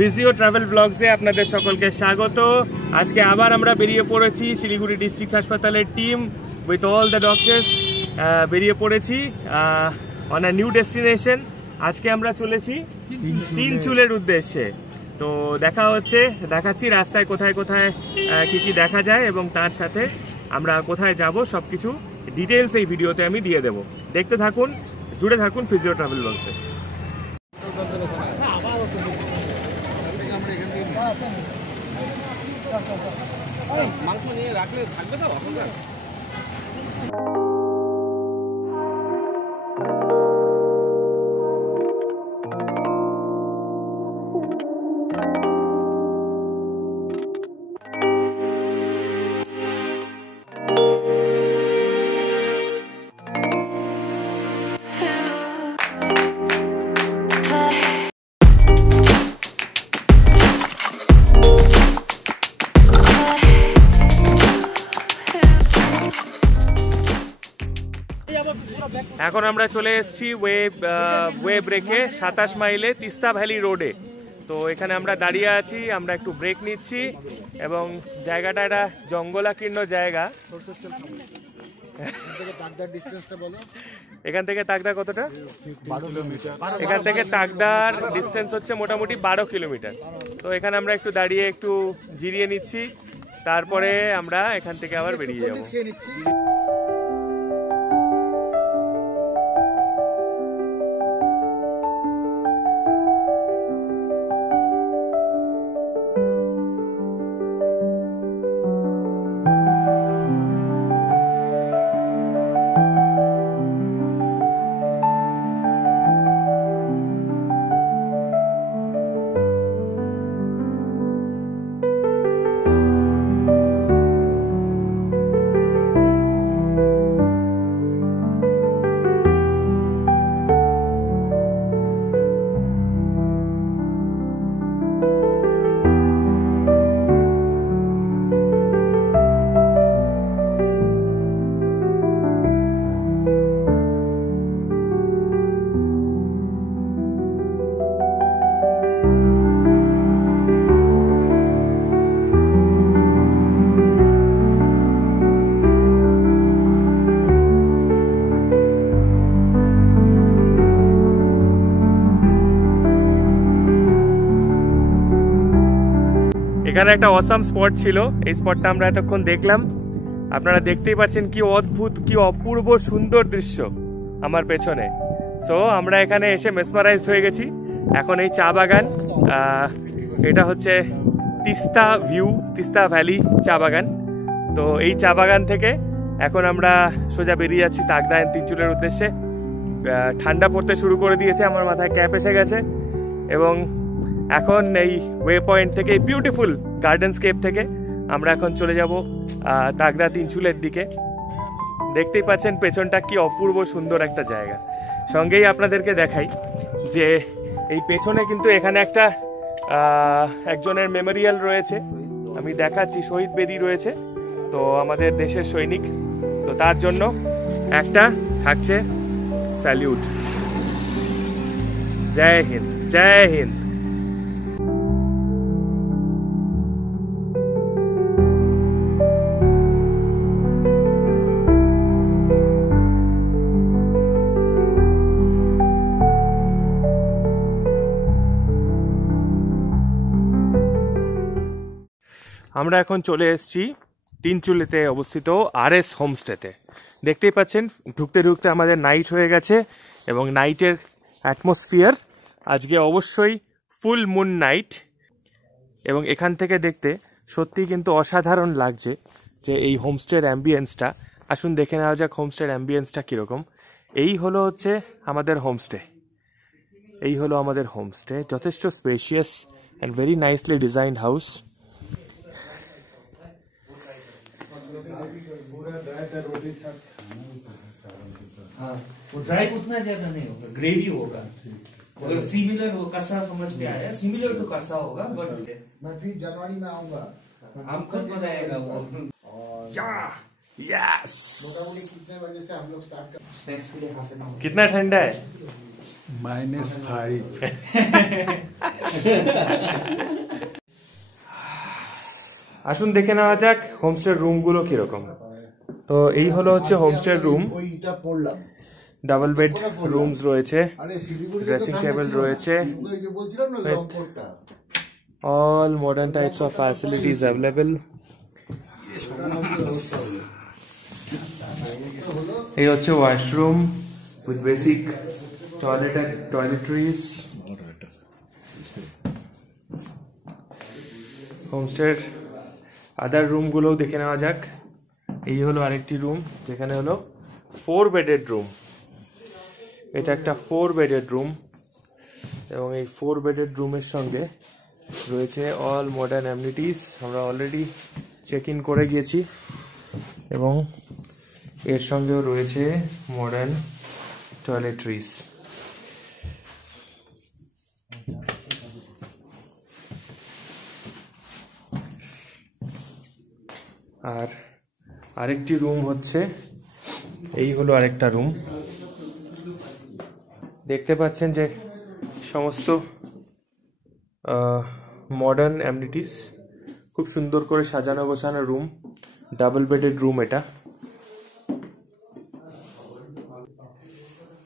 ভিজিও travel ব্লগসে আপনাদের সকলকে স্বাগত। আজকে আবার আমরা বেরিয়ে পড়েছি শিলিগুড়ি ডিস্ট্রিক্ট হাসপাতালের team with all the doctors বেরিয়ে পড়েছি অন আ নিউ ডেস্টিনেশন। আজকে আমরা চলেছি তিনচুলের উদ্দেশ্যে। তো দেখাচ্ছি রাস্তায় কোথায় কোথায় কি কি দেখা যায় এবং তার সাথে আমরা কোথায় যাব সবকিছু ডিটেলস এই ভিডিওতে আমি দিয়ে দেব। দেখতে থাকুন, জুড়ে থাকুন ভিজিও ট্রাভেল ব্লগসে। মাংস নিয়ে রাখলে থাকবে তো। এখন আমরা চলে এসেছি ওয়ে ব্রেকে 27 মাইলে তিস্তা ভ্যালি রোডে। তো এখানে আমরা দাঁড়িয়ে আছি, আমরা একটু ব্রেক নিচ্ছি এবং জায়গাটা একটা জঙ্গলাকীর্ণ জায়গা। এখান থেকে তাকদা কতটা? এখান থেকে তাকদার ডিস্টেন্স হচ্ছে মোটামুটি 12 কিলোমিটার। তো এখানে আমরা একটু দাঁড়িয়ে একটু জিরিয়ে নিচ্ছি, তারপরে আমরা এখান থেকে আবার বেরিয়ে যাবো। এখানে একটা অসাম স্পট ছিল, এই স্পটটা আমরা এতক্ষণ দেখলাম। আপনারা দেখতেই পাচ্ছেন কি অদ্ভুত, কি অপূর্ব সুন্দর দৃশ্য আমার পেছনে। সো আমরা এখানে এসে মেসমারাইজ হয়ে গেছি। এখন এই চা বাগান, এটা হচ্ছে তিস্তা ভ্যালি চা বাগান। তো এই চা বাগান থেকে এখন আমরা সোজা বেরিয়ে যাচ্ছি তাকদা এন্ড তিনচুলের উদ্দেশ্যে। ঠান্ডা পড়তে শুরু করে দিয়েছে, আমার মাথায় ক্যাপ এসে গেছে এবং এখন এই ওয়ে পয়েন্ট থেকে, এই বিউটিফুল গার্ডেনস্কেপ থেকে আমরা এখন চলে যাব তাকদা তিনচুলের দিকে। দেখতেই পাচ্ছেন পেছনটা কি অপূর্ব সুন্দর একটা জায়গা। সঙ্গেই আপনাদেরকে দেখাই যে এই পেছনে কিন্তু এখানে একটা একজনের মেমোরিয়াল রয়েছে, আমি দেখাচ্ছি, শহীদ বেদি রয়েছে। তো আমাদের দেশের সৈনিক, তো তার জন্য একটা থাকছে স্যালিউট। জয় হিন্দ, জয় হিন্দ। আমরা এখন চলে এসেছি তিনচুলেতে অবস্থিত RS হোমস্টেতে। দেখতেই পাচ্ছেন ঢুকতে ঢুকতে আমাদের নাইট হয়ে গেছে এবং নাইটের অ্যাটমসফিয়ার আজকে অবশ্যই ফুল মুন নাইট এবং এখান থেকে দেখতে সত্যি কিন্তু অসাধারণ লাগছে যে এই হোমস্টের অ্যাম্বিয়েন্সটা। আসুন দেখে নেওয়া যাক হোমস্টের অ্যাম্বিয়েন্সটা কীরকম। এই হলো হচ্ছে আমাদের হোমস্টে, যথেষ্ট spacious and very nicely designed house. हाँ, वो ड्राई उतना ज्यादा नहीं होगा, ग्रेवी होगा। अगर सिमिलर हो, कसा समझ में आया, सिमिलर टू कसा होगा। बट मैं फिर जनवरी में आऊंगा, हम खुद बनाएगा वो। यस। मोटामोटी कितने बजे से हम लोग स्टार्ट कर? स्नैक्स के लिए हाफ एन आवर। कितना ठंडा है? -5। আসুন দেখে নেওয়া যাক হোমস্টের রুমগুলো কিরকম। তো এই হলো হচ্ছে হোমস্টের রুম। ওইটা পড়লাম। ডাবল বেড রুমস রয়েছে, আরে শিলিগুড়িতে ড্রেসিং টেবিল রয়েছে, ওই যে বলছিলাম না লংকোটটা। all modern types of facilities available. এই হচ্ছে washroom with basic toilet and toiletries. হোমস্টের আদার রুমগুলোও দেখে নেওয়া যাক। এই হলো আরেকটি রুম, যেখানে হলো 4 বেডেড রুম। এটা একটা 4 বেডেড রুম এবং এই 4 বেডেড রুমের সঙ্গে রয়েছে অল মডার্ন অ্যামিনিটিস। আমরা অলরেডি চেক ইন করে গিয়েছি এবং এর সঙ্গেও রয়েছে মডার্ন টয়লেটরিজ। আর আরেকটি রুম হচ্ছে, এই হলো আরেকটা রুম। দেখতে পাচ্ছেন যে সমস্ত মডার্ন অ্যামিনিটিস, খুব সুন্দর করে সাজানো গোছানো রুম, ডাবল বেডেড রুম এটা।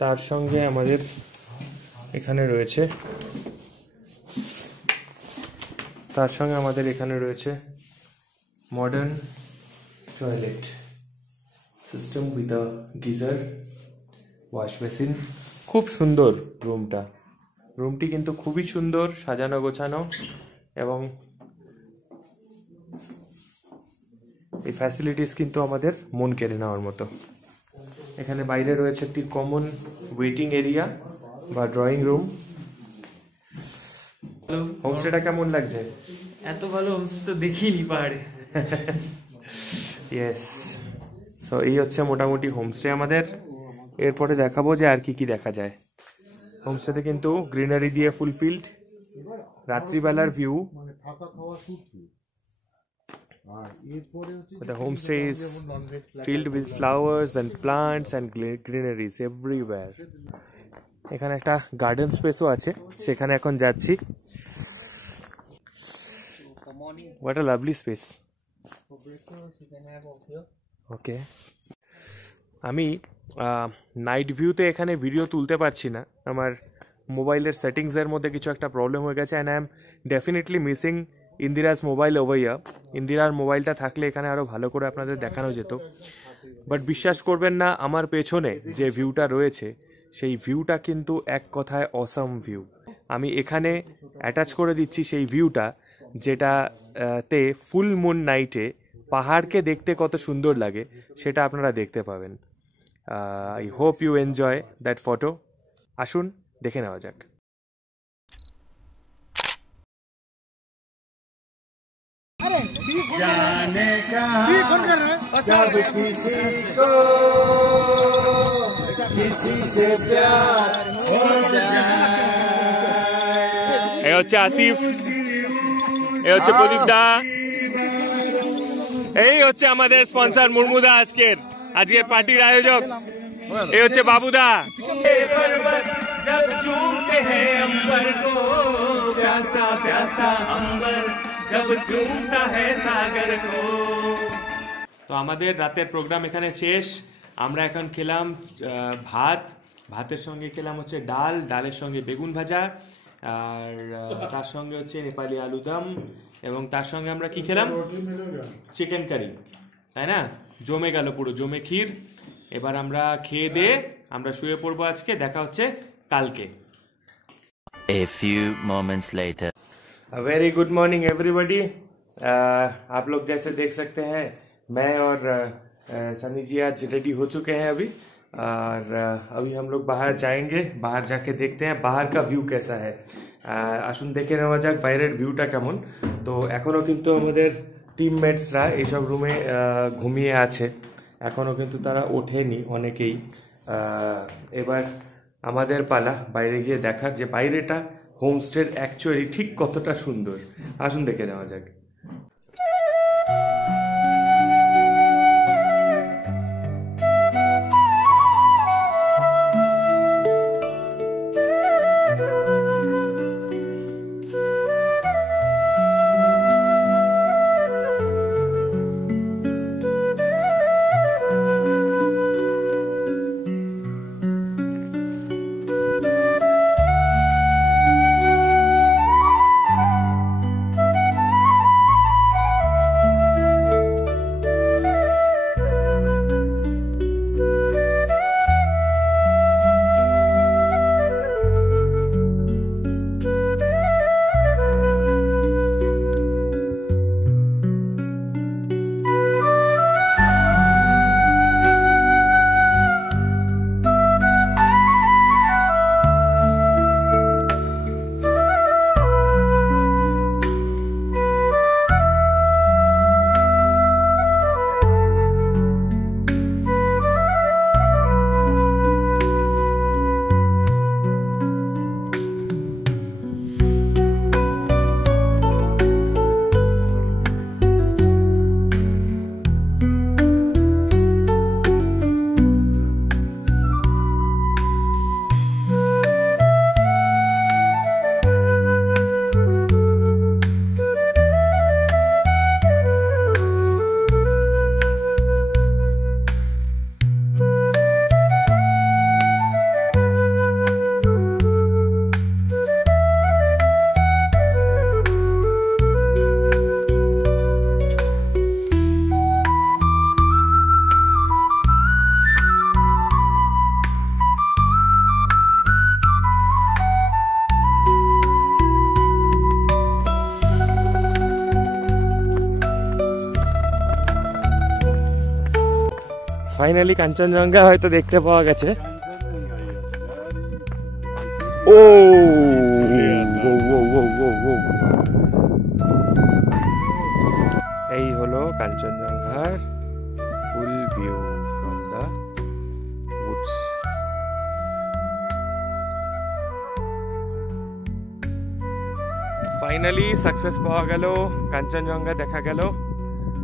তার সঙ্গে আমাদের এখানে রয়েছে modern toilet system with a geyser, wash basin. খুব সুন্দর রুমটি কিন্তু খুবই সুন্দর সাজানো গোছানো, এবং এই ফ্যাসিলিটিস কিন্তু আমাদের মন কেড়ে নেওয়ার মতো। এখানে বাইরে রয়েছে একটি কমন ওয়েটিং এরিয়া বা ড্রয়িং রুম। হোমস্টেটা কেমন লাগছে? এত ভালো হোমস্টে তো দেখিনি পাহাড়ে। ইয়েস, সো এই হচ্ছে মোটামুটি হোমস্টে আমাদের। এরপরে দেখাবো যে আর কি কি দেখা যায়। হোমস্টেতে কিন্তু গ্রিনারি দিয়ে ফুলফিল্ড, রাত্রিবেলার view. The homestay is filled with flowers and plants and greeneries everywhere. এখানে একটা গার্ডেন স্পেসও আছে, সেখানে এখন যাচ্ছি। What a lovely space. ওকে, আমি নাইট ভিউতে এখানে ভিডিও তুলতে পারছি না, আমার মোবাইলের সেটিংসের মধ্যে কিছু একটা প্রবলেম হয়ে গেছে, and I am definitely missing Indira's mobile over here. ইন্দিরার মোবাইলটা থাকলে এখানে আরও ভালো করে আপনাদের দেখানো যেত, বাট বিশ্বাস করবেন না, আমার পেছনে যে ভিউটা রয়েছে সেই ভিউটা কিন্তু এক কথায় অসাম ভিউ। আমি এখানে অ্যাটাচ করে দিচ্ছি সেই ভিউটা, যেটাতে ফুল মুন নাইটে পাহাড়কে দেখতে কত সুন্দর লাগে সেটা আপনারা দেখতে পাবেন। I hope you enjoy that photo. আসুন দেখে নেওয়া যাক। जाने जब किसी को किसी से प्यार हो जाए। এই হচ্ছে আসিফ, এই হচ্ছে প্রদীপ দা, এই হচ্ছে আমাদের স্পন্সর মুর্মুদা, আজকের পার্টির আয়োজক। এই হচ্ছে বাবুদা। তো আমাদের রাতের প্রোগ্রাম এখানে শেষ। আমরা এখন খেলাম ভাতের সঙ্গে খেলাম হচ্ছে ডালের সঙ্গে বেগুন ভাজা, আর তার সঙ্গে হচ্ছে নেপালি আলুদম, এবং তার সঙ্গে আমরা কি খেলাম, চিকেন কারি, তাই না? জমে গেল, পুরো জমে ক্ষীর। এবার আমরা খেয়ে দিয়ে আমরা শুয়ে পড়বো। আজকে দেখা হচ্ছে কালকে। A few moments later. Very good morning everybody. आप लोग जैसे देख सकते हैं मैं और सनी जी आज रेडी हो चुके हैं अभी, और अभी हम लोग बाहर जाएंगे। बाहर जाके देखते हैं बाहर का ভিউ कैसा है। আসুন দেখে নেওয়া যাক বাইরের ভিউটা কেমন। তো এখনও কিন্তু আমাদের টিমমেটসরা এইসব রুমে ঘুমিয়ে আছে, এখনও কিন্তু তারা ওঠেনি অনেকেই। এবার আমাদের পালা বাইরে গিয়ে দেখার যে বাইরেটা হোমস্টের অ্যাকচুয়ালি ঠিক কতটা সুন্দর। আসুন দেখে নেওয়া যাক। ফাইনালি কাঞ্চনজঙ্ঘা হয়তো দেখতে পাওয়া গেছে। ও এই হলো কাঞ্চনজঙ্ঘার full view from the woods. Finally success পাওয়া গেল, কাঞ্চনজঙ্ঘা দেখা গেল,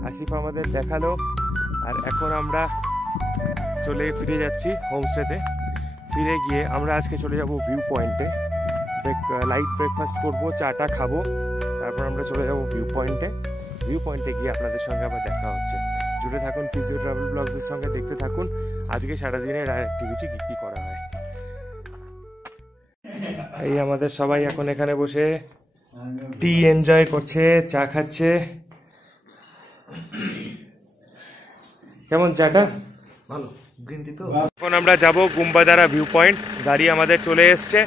আসিফ আমাদের দেখালো। আর এখন আমরা ফিরে যাচ্ছি হোমস্টেতে। ফিরে গিয়ে আমরা আজকে চলে যাব ভিউ পয়েন্টে, লাইট ব্রেকফাস্ট করব, চাটা খাবো, তারপর আমরা চলে যাব ভিউ পয়েন্টে। ভিউ পয়েন্টে গিয়ে আপনাদের সঙ্গে আবার দেখা হচ্ছে। জুড়ে থাকুন ফিজিও ট্রাভেল ব্লগসের সঙ্গে, দেখতে থাকুন আজকে সারাদিনের অ্যাক্টিভিটি কী কী করা হয়। এই আমাদের সবাই এখন এখানে বসে টি এনজয় করছে, চা খাচ্ছে। কেমন চাটা? ভালো, গ্রিন টি তো। এখন আমরা যাব গুম্বাদারা ভিউ পয়েন্ট, গাড়ি আমাদের চলে এসছে।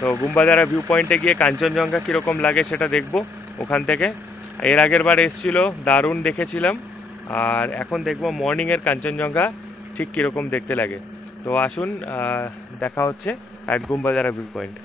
তো গুম্বাদারা ভিউ পয়েন্টে গিয়ে কাঞ্চনজঙ্ঘা কীরকম লাগে সেটা দেখব ওখান থেকে। এর আগের বার এসেছিলো, দারুণ দেখেছিলাম। আর এখন দেখব মর্নিংয়ের কাঞ্চনজঙ্ঘা ঠিক কীরকম দেখতে লাগে। তো আসুন দেখা হচ্ছে অ্যাট গুম্বাদারা ভিউ পয়েন্ট।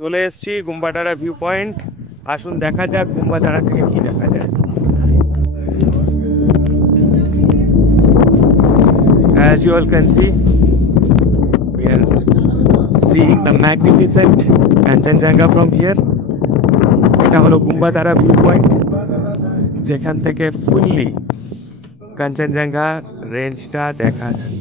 চলে এসেছি গুম্বাদারা ভিউ পয়েন্ট। আসুন দেখা যাক গুম্বাদারা থেকে কি দেখা যায়। As you all can see, we are seeing the magnificent Kanchenjunga from here. এটা হলো গুম্বাদারা ভিউ পয়েন্ট, যেখান থেকে ফুললি কাঞ্চনজঙ্ঘা রেঞ্জটা দেখা যায়।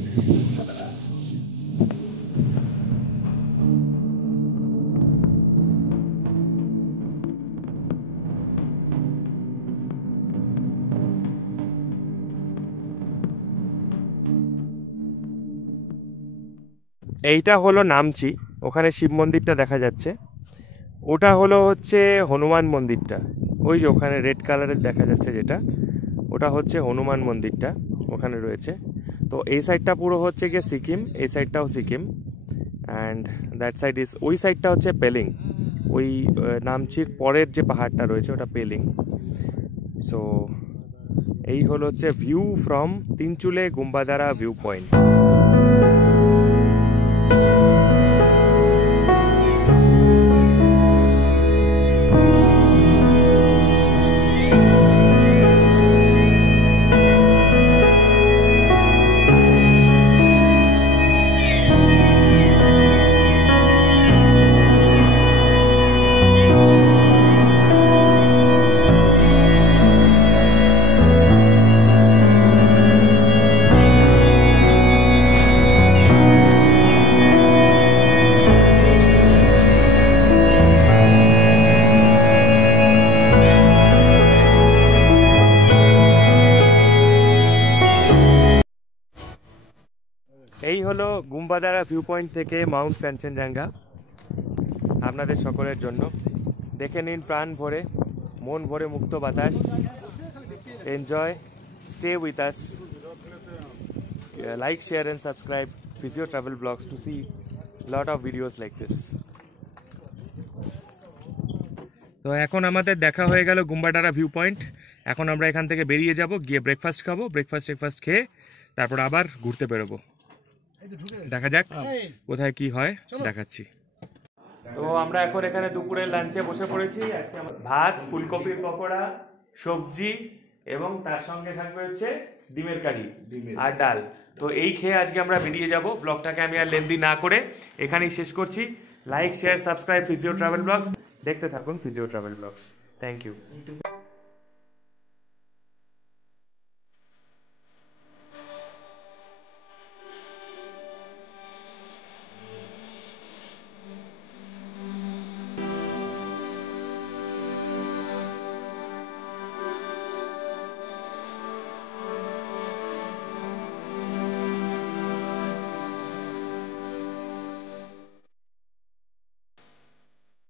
এইটা হলো নামচি, ওখানে শিব মন্দিরটা দেখা যাচ্ছে। ওটা হলো হচ্ছে হনুমান মন্দিরটা, ওই যে ওখানে রেড কালারের দেখা যাচ্ছে যেটা, ওটা হচ্ছে হনুমান মন্দিরটা ওখানে রয়েছে। তো এই সাইডটা পুরো হচ্ছে গিয়ে সিকিম, এই সাইডটাও Sikkim, and that side is, ওই সাইডটা হচ্ছে পেলিং। ওই নামচির পরের যে পাহাড়টা রয়েছে ওটা পেলিং। সো এই হলো হচ্ছে view from Tinchuley Gumbadara view point. এই হলো গুম্বাদারা ভিউ পয়েন্ট থেকে মাউন্ট কাঞ্চনজঙ্ঘা আপনাদের সকলের জন্য। দেখে নিন প্রাণ ভরে, মন ভরে, মুক্ত বাতাস। Enjoy, stay with us, like, share and subscribe physio travel blogs to see lot of videos like this. তো এখন আমাদের দেখা হয়ে গেল গুম্বাদারা ভিউ পয়েন্ট। এখন আমরা এখান থেকে বেরিয়ে যাব, গিয়ে ব্রেকফাস্ট খাবো, ব্রেকফাস্ট খেয়ে তারপর আবার ঘুরতে বেরোবো। দেখা যাক কোথায় কি হয়, দেখাচ্ছি। তো আমরা এখন এখানে দুপুরের লাঞ্চে বসে পড়েছি। আজকে ভাত, ফুলকপির পকোড়া, সবজি এবং তার সঙ্গে থাকবে হচ্ছে ডিমের কারি আর ডাল। তো এই খেয়ে আজকে আমরা বেরিয়ে যাব। ব্লগটাকে আমি আর লেন্দি না করে এখানেই শেষ করছি। Like, share, subscribe physio travel blogs, দেখতে থাকুন physio travel blogs. Thank you.